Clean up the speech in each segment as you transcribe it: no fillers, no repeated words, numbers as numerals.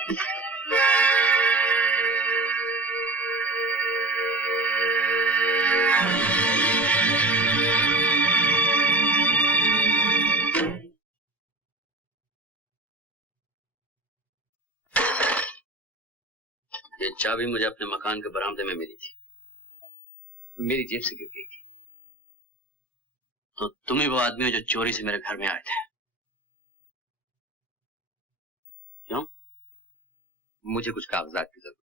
ये चाबी मुझे अपने मकान के बरामदे में मिली थी, मेरी जेब से गिर गई थी। तो तुम ही वो आदमी हो जो चोरी से मेरे घर में आए थे? क्यों? मुझे कुछ कागजात की जरूरत।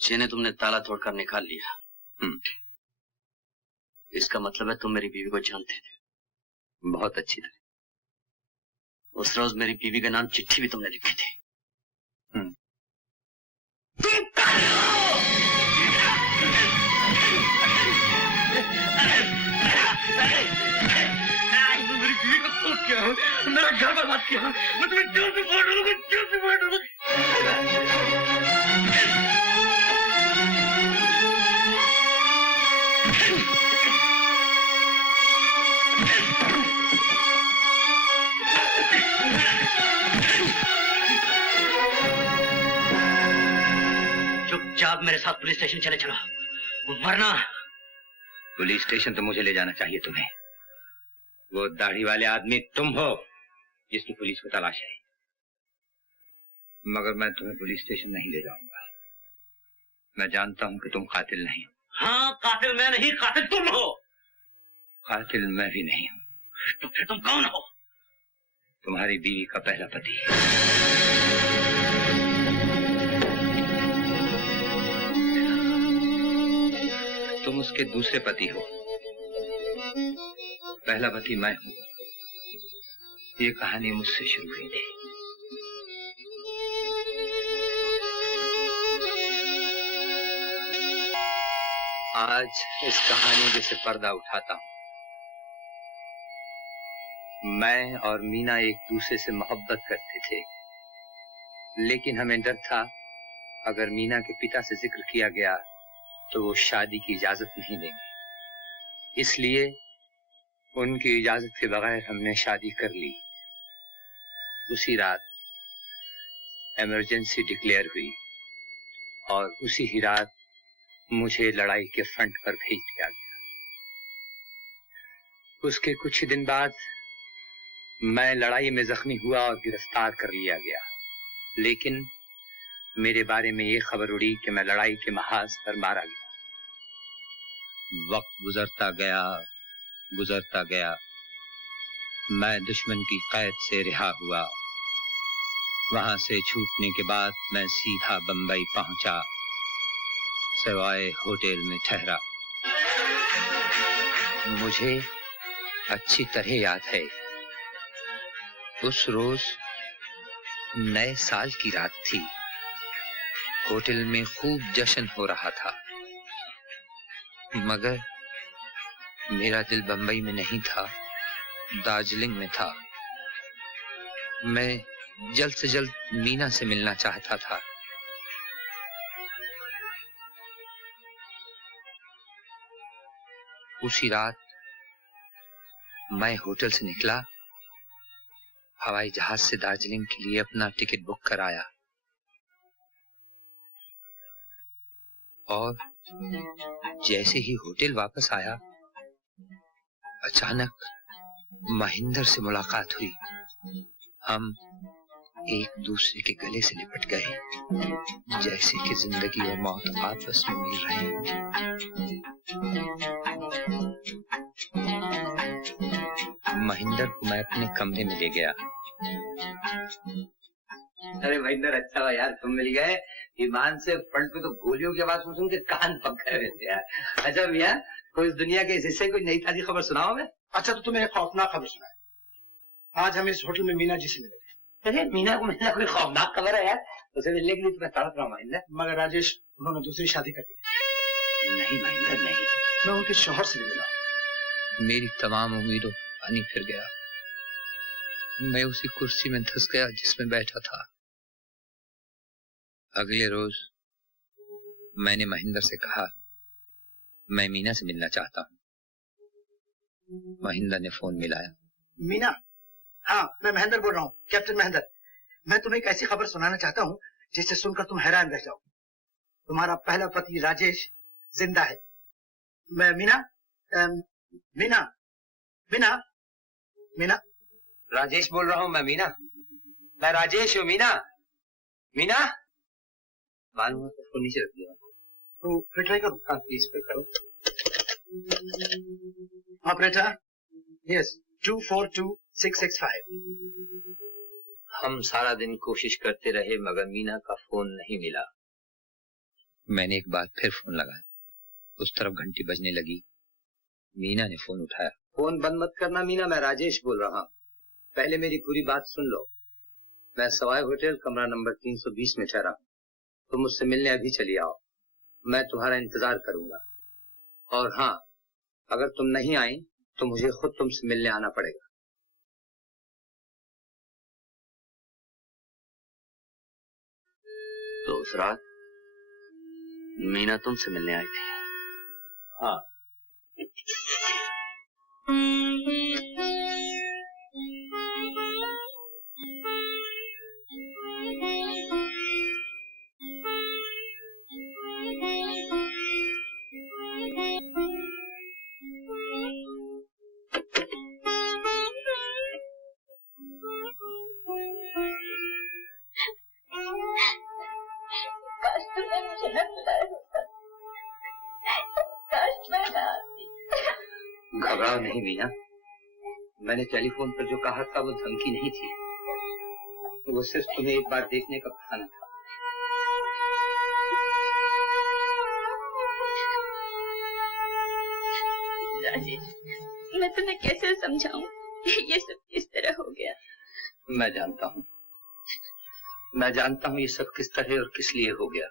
जिन्हें तुमने ताला तोड़कर निकाल लिया। इसका मतलब है तुम मेरी बीवी को जानते थे? बहुत अच्छी तरह। उस रोज मेरी बीवी का नाम चिट्ठी भी तुमने लिखी थी। मेरा घर बर्बाद किया, मैं तुम्हें जेल से बाहर डालूंगा, जेल से बाहर डालूंगा। चुपचाप मेरे साथ पुलिस स्टेशन चले चलो, वरना। पुलिस स्टेशन तो मुझे ले जाना चाहिए तुम्हें। वो दाढ़ी वाले आदमी तुम हो जिसकी पुलिस को तलाश है, मगर मैं तुम्हें पुलिस स्टेशन नहीं ले जाऊंगा। मैं जानता हूं कि तुम कातिल नहीं हो। हाँ, कातिल मैं नहीं, कातिल तुम हो। कातिल मैं भी नहीं हूं। तो फिर तुम कौन हो? तुम्हारी बीवी का पहला पति। तुम उसके दूसरे पति हो, पहला पति मैं हूं। ये कहानी मुझसे शुरू हुई थी। आज इस कहानी के से पर्दा उठाता हूं। मैं और मीना एक दूसरे से मोहब्बत करते थे, लेकिन हमें डर था अगर मीना के पिता से जिक्र किया गया तो वो शादी की इजाजत नहीं देंगे। इसलिए उनकी इजाजत के बगैर हमने शादी कर ली। उसी रात इमरजेंसी डिक्लेयर हुई और उसी ही रात मुझे लड़ाई के फ्रंट पर भेज दिया गया। उसके कुछ ही दिन बाद मैं लड़ाई में जख्मी हुआ और गिरफ्तार कर लिया गया, लेकिन मेरे बारे में ये खबर उड़ी कि मैं लड़ाई के महाज पर मारा गया। वक्त गुजरता गया, मैं दुश्मन की कैद से रिहा हुआ। वहां से छूटने के बाद मैं सीधा बंबई पहुंचा, सवाए होटल में ठहरा। मुझे अच्छी तरह याद है, उस रोज नए साल की रात थी। होटल में खूब जश्न हो रहा था, मगर मेरा दिल बंबई में नहीं था, दार्जिलिंग में था। मैं जल्द से जल्द मीना से मिलना चाहता था। उसी रात मैं होटल से निकला, हवाई जहाज से दार्जिलिंग के लिए अपना टिकट बुक कराया और जैसे ही होटल वापस आया, अचानक महेंद्र से मुलाकात हुई। हम एक दूसरे के गले से लिपट गए, जैसे कि जिंदगी और मौत आपस में मिल रहे हैं। महेंद्र को मैं अपने कमरे में ले गया। अरे महेंद्र, अच्छा हुआ यार तुम मिल गए। ईमान से फ्रंट पे तो गोलियों की आवाज सुन के कान पक गए वैसे यार। अच्छा भैया, कोई इस दुनिया के इस हिस्से कोई नई ताजी खबर सुनाओ मैं। अच्छा तो तुम्हें खौफनाक खबर सुना। आज हम इस होटल में मीना जी से मिले। अरे मीना को मिलना कोई खौफनाक खबर है यार? उसे मिलने के लिए तुम्हें तड़प रहा हूं महेंद्र। मगर राजेश, उन्होंने दूसरी शादी कर दी। नहीं महेंद्र नहीं, मैं उनके शौहर से भी मिला। मेरी तमाम उम्मीदों पर पानी फिर गया। मैं उसी कुर्सी में धंस गया जिसमें बैठा था। अगले रोज मैंने महेंद्र से कहा, मैं मीना से मिलना चाहता हूँ। महेंद्र ने फोन मिलाया। मीना? हाँ, मैं महेंद्र बोल रहा हूँ, कैप्टन महेंद्र। मैं तुम्हें एक ऐसी खबर सुनाना चाहता हूँ जिसे सुनकर तुम हैरान रह जाओ। तुम्हारा पहला पति राजेश जिंदा है। मैं मीना मीना मीना मीना राजेश बोल रहा हूँ मैं। मीना, मैं राजेश हूँ। मीना, मीना। मालूम है तो नीचे रख दिया। तो फिर ट्राई करो। हाँ प्लीज फिर करो। Operator, yes 242665। हम सारा दिन कोशिश करते रहे मगर मीना का फोन नहीं मिला। मैंने एक बार फिर फोन लगाया, उस तरफ घंटी बजने लगी। मीना ने फोन उठाया। फोन बंद मत करना मीना, मैं राजेश बोल रहा हूँ। पहले मेरी पूरी बात सुन लो। मैं सवाई होटल कमरा नंबर 320 में ठहरा हूँ। तुम मुझसे मिलने अभी चली आओ, मैं तुम्हारा इंतजार करूंगा। और हाँ, अगर तुम नहीं आई तो मुझे खुद तुमसे मिलने आना पड़ेगा। तो उस रात मीना तुमसे मिलने आई थी? हाँ। घबराओ नहीं मीना, मैंने टेलीफोन पर जो कहा था वो धमकी नहीं थी, वो सिर्फ तुम्हें एक बार देखने का बहाना था। राजेश, मैं तुम्हें कैसे समझाऊं? ये सब किस तरह हो गया? मैं जानता हूँ ये सब किस तरह और किस लिए हो गया।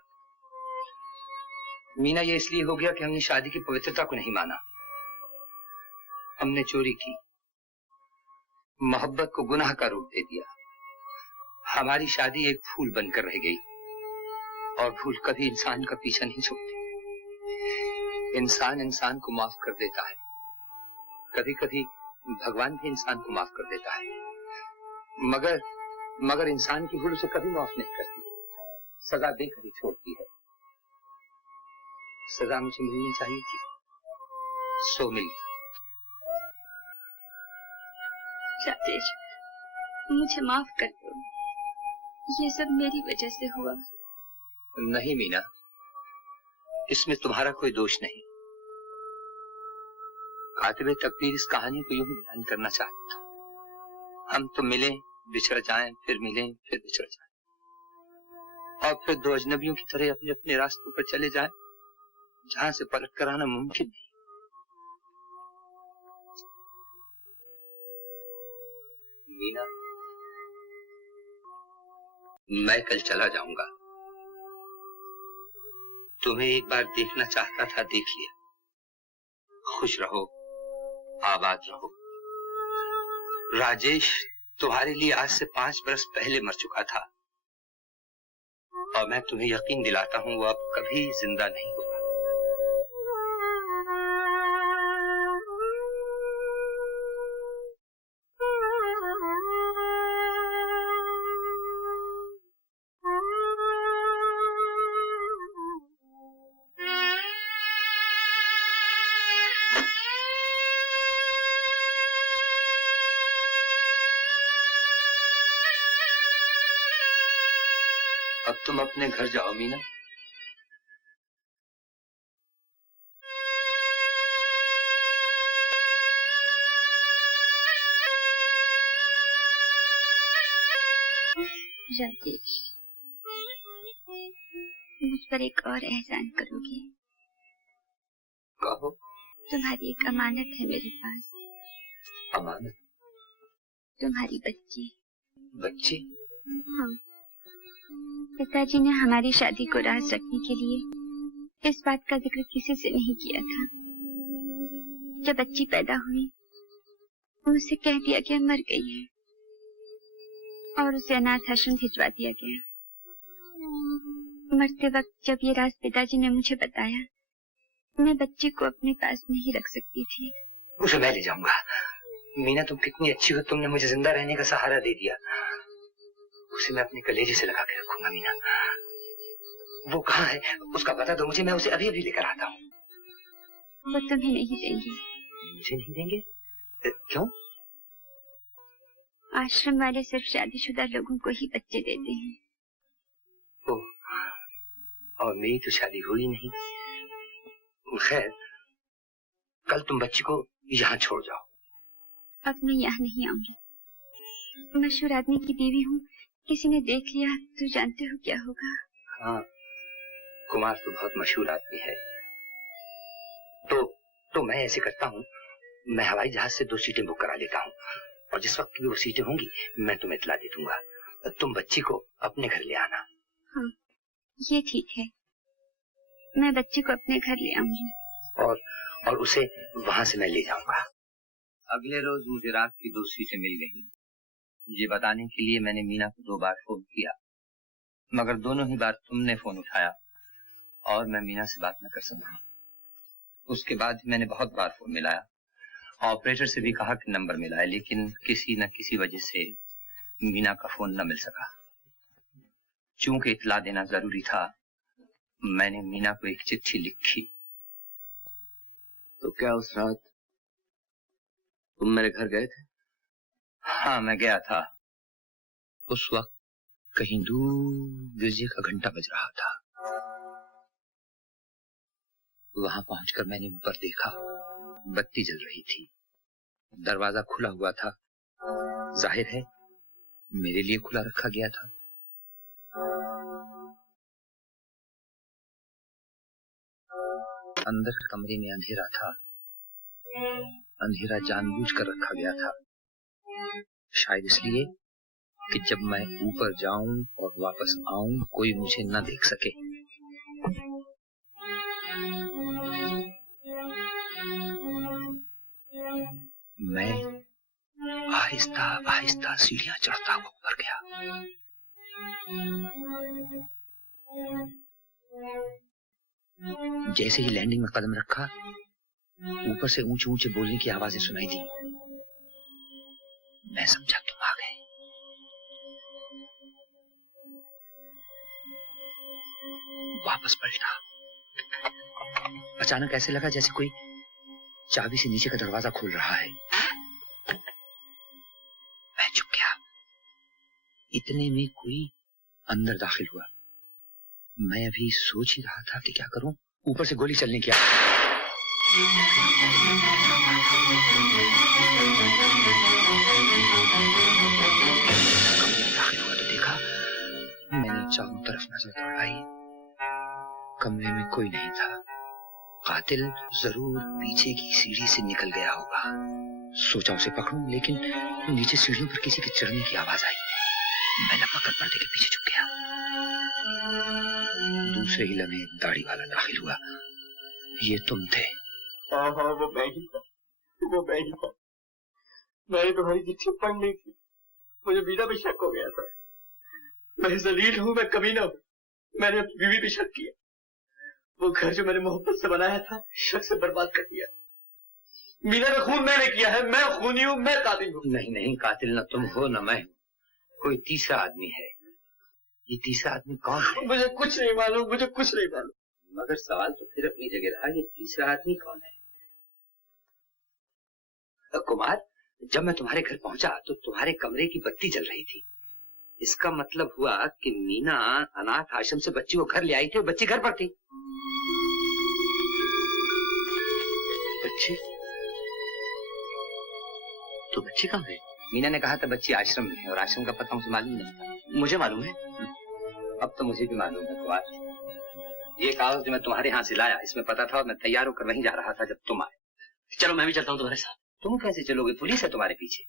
मीना, ये इसलिए हो गया कि हमने शादी की पवित्रता को नहीं माना। हमने चोरी की, मोहब्बत को गुनाह का रूप दे दिया। हमारी शादी एक भूल बनकर रह गई, और भूल कभी इंसान का पीछा नहीं छोड़ती। इंसान इंसान को माफ कर देता है, कभी कभी भगवान भी इंसान को माफ कर देता है, मगर इंसान की भूल उसे कभी माफ नहीं करती, सजा देकर ही छोड़ती है। सजा मुझे मिलनी चाहिए थी, सो मिल गई। राजेश, मुझे माफ कर दो, ये सब मेरी वजह से हुआ। नहीं मीना, इसमें तुम्हारा कोई दोष नहीं। कातिबे तकदीर इस कहानी को यूं ही बयान करना चाहता था। हम तो मिलें, बिछड़ जाएं, फिर मिलें, फिर बिछड़ जाएं, और फिर दो अजनबियों की तरह अपने अपने रास्तों पर चले जाएं, जहां से पलट कर आना मुमकिन नहीं। मीना, मैं कल चला जाऊंगा। तुम्हें एक बार देखना चाहता था, देख लिया। खुश रहो, आबाद रहो। राजेश तुम्हारे लिए आज से 5 बरस पहले मर चुका था, और मैं तुम्हें यकीन दिलाता हूं वो अब कभी जिंदा नहीं होगा। अब तुम अपने घर जाओ मीना। राजेश, मुझ पर एक और एहसान करोगे? कहो। तुम्हारी एक अमानत है मेरे पास। अमानत? तुम्हारी बच्ची। बच्ची? हाँ, पिताजी ने हमारी शादी को राज रखने के लिए इस बात का जिक्र किसी से नहीं किया था। जब बच्ची पैदा हुई, उसे कह दिया कि मर गई है, और उसे अनाथ आश्रम भिजवा दिया गया। मरते वक्त जब ये राज पिताजी ने मुझे बताया, मैं बच्ची को अपने पास नहीं रख सकती थी। उसे मैं ले जाऊंगा। मीना, तुम कितनी अच्छी हो, तुमने मुझे जिंदा रहने का सहारा दे दिया। उसे मैं अपने कलेजे से लगा के रखूंगा मीना। वो कहाँ है उसका पता दो मुझे, मैं उसे अभी अभी लेकर आता हूँ। वो तुम्हें नहीं देंगे। मुझे नहीं देंगे? क्यों? आश्रम वाले सिर्फ शादीशुदा लोगों को ही बच्चे देते हैं। ओह, और मेरी तो शादी हुई नहीं। खैर, कल तुम बच्ची को यहाँ छोड़ जाओ। अब मैं यहाँ नहीं आऊंगी। मशहूर आदमी की बीवी हूँ, किसी ने देख लिया तो जानते हो क्या होगा। हाँ, कुमार तो बहुत मशहूर आदमी है। तो मैं ऐसे करता हूँ, मैं हवाई जहाज से 2 सीटें बुक करा लेता हूँ और जिस वक्त भी वो सीटें होंगी मैं तुम्हें इत्तला दे दूंगा। तुम बच्ची को अपने घर ले आना। हाँ, ये ठीक है। मैं बच्ची को अपने घर ले आऊंगी और उसे वहां से मैं ले जाऊंगा। अगले रोज मुझे रात की 2 सीटें मिल गई। ये बताने के लिए मैंने मीना को 2 बार फोन किया, मगर दोनों ही बार तुमने फोन उठाया और मैं मीना से बात न कर सका। उसके बाद मैंने बहुत बार फोन मिलाया, ऑपरेटर से भी कहा कि नंबर मिला है, लेकिन किसी न किसी वजह से मीना का फोन न मिल सका। चूंकि इत्तला देना जरूरी था, मैंने मीना को एक चिट्ठी लिखी। तो क्या उस रात तुम मेरे घर गए थे? हाँ, मैं गया था। उस वक्त कहीं दूर गिरजे का घंटा बज रहा था। वहां पहुंचकर मैंने ऊपर देखा, बत्ती जल रही थी, दरवाजा खुला हुआ था। जाहिर है मेरे लिए खुला रखा गया था। अंदर कमरे में अंधेरा था। अंधेरा जानबूझकर रखा गया था, शायद इसलिए कि जब मैं ऊपर जाऊं और वापस आऊं कोई मुझे न देख सके। मैं आहिस्ता आहिस्ता सीढ़ियां चढ़ता हुआ ऊपर गया। जैसे ही लैंडिंग में कदम रखा, ऊपर से ऊंचे ऊंचे बोलने की आवाजें सुनाई दी। मैं समझा तुम आ गए। वापस पलटा। अचानक ऐसे लगा जैसे कोई चाबी से नीचे का दरवाजा खोल रहा है। मैं चुप गया। इतने में कोई अंदर दाखिल हुआ। मैं अभी सोच ही रहा था कि क्या करूं, ऊपर से गोली चलने की दाखिल हुआ तो देखा, मैंने चारों तरफ नजर दौड़ाई। कमरे में कोई नहीं था। कातिल जरूर पीछे की सीढ़ी से निकल गया होगा। सोचा उसे पकड़ूं, लेकिन नीचे सीढ़ियों पर किसी के चढ़ने की आवाज आई। मैं लपक कर पर्दे के पीछे छुप गया। दूसरे ही लम्हे दाढ़ी वाला दाखिल हुआ। ये तुम थे? हाँ, वो मैं ही था। मैंने तुम्हारी चिट्ठी पढ़ ली थी। मुझे मीना पे शक हो गया था। मैं जलील हूँ, मैं कमीना हूँ। मैंने अपनी बीवी पे शक किया। वो घर जो मैंने मोहब्बत से बनाया था, शक से बर्बाद कर दिया। मीना का खून मैंने किया है। मैं खूनी हूँ, मैं कातिल हूँ। नहीं, कातिल न तुम हो न मैं हूँ। कोई तीसरा आदमी है। ये तीसरा आदमी कौन है? मुझे कुछ नहीं मालूम। मगर सवाल तो फिर अपनी जगह रहा, ये तीसरा आदमी कौन है? कुमार, जब मैं तुम्हारे घर पहुंचा तो तुम्हारे कमरे की बत्ती जल रही थी। इसका मतलब हुआ कि मीना अनाथ आश्रम से बच्ची को घर ले आई थी और बच्ची घर पर थी। बच्ची? तो बच्ची कहाँ है? मीना ने कहा था बच्ची आश्रम में है, और आश्रम का पता मुझे मालूम नहीं था। मुझे मालूम है। अब तो मुझे भी मालूम है कुमार। ये कागज जो मैं तुम्हारे यहाँ से लाया, इसमें पता था और मैं तैयार होकर वहीं जा रहा था जब तुम आए। चलो मैं भी चलता हूँ तुम्हारे साथ। तुम कैसे चलोगे? पुलिस है तुम्हारे पीछे।